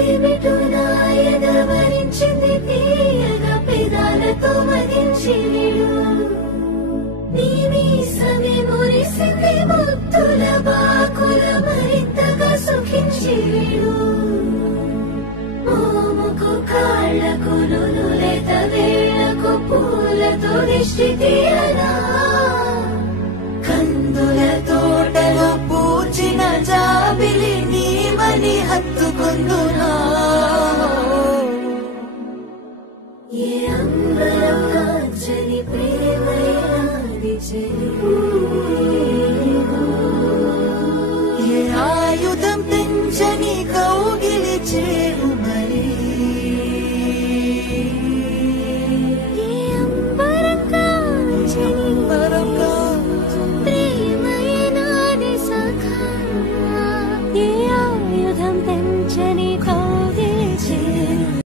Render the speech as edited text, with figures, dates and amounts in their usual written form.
ఏమిటో నాయన వరించింది తీయగా పెదాలతో మదించిడు నీ మీసమే మురిసింది ముద్దుల బాకుల మరింతగా సుఖించిడు మోముకు కాళ్లకు నునులేత వేళ్లకు పూలతో దిష్టి తీయరా కందుల తోటలో పూచిన జాబిలి నీమని హత్తుకుందునా ఏ అంబరం కాంచని ప్రేమయాది చెలి ఏ ఆయుధం తెంచని కౌగిలి చేరు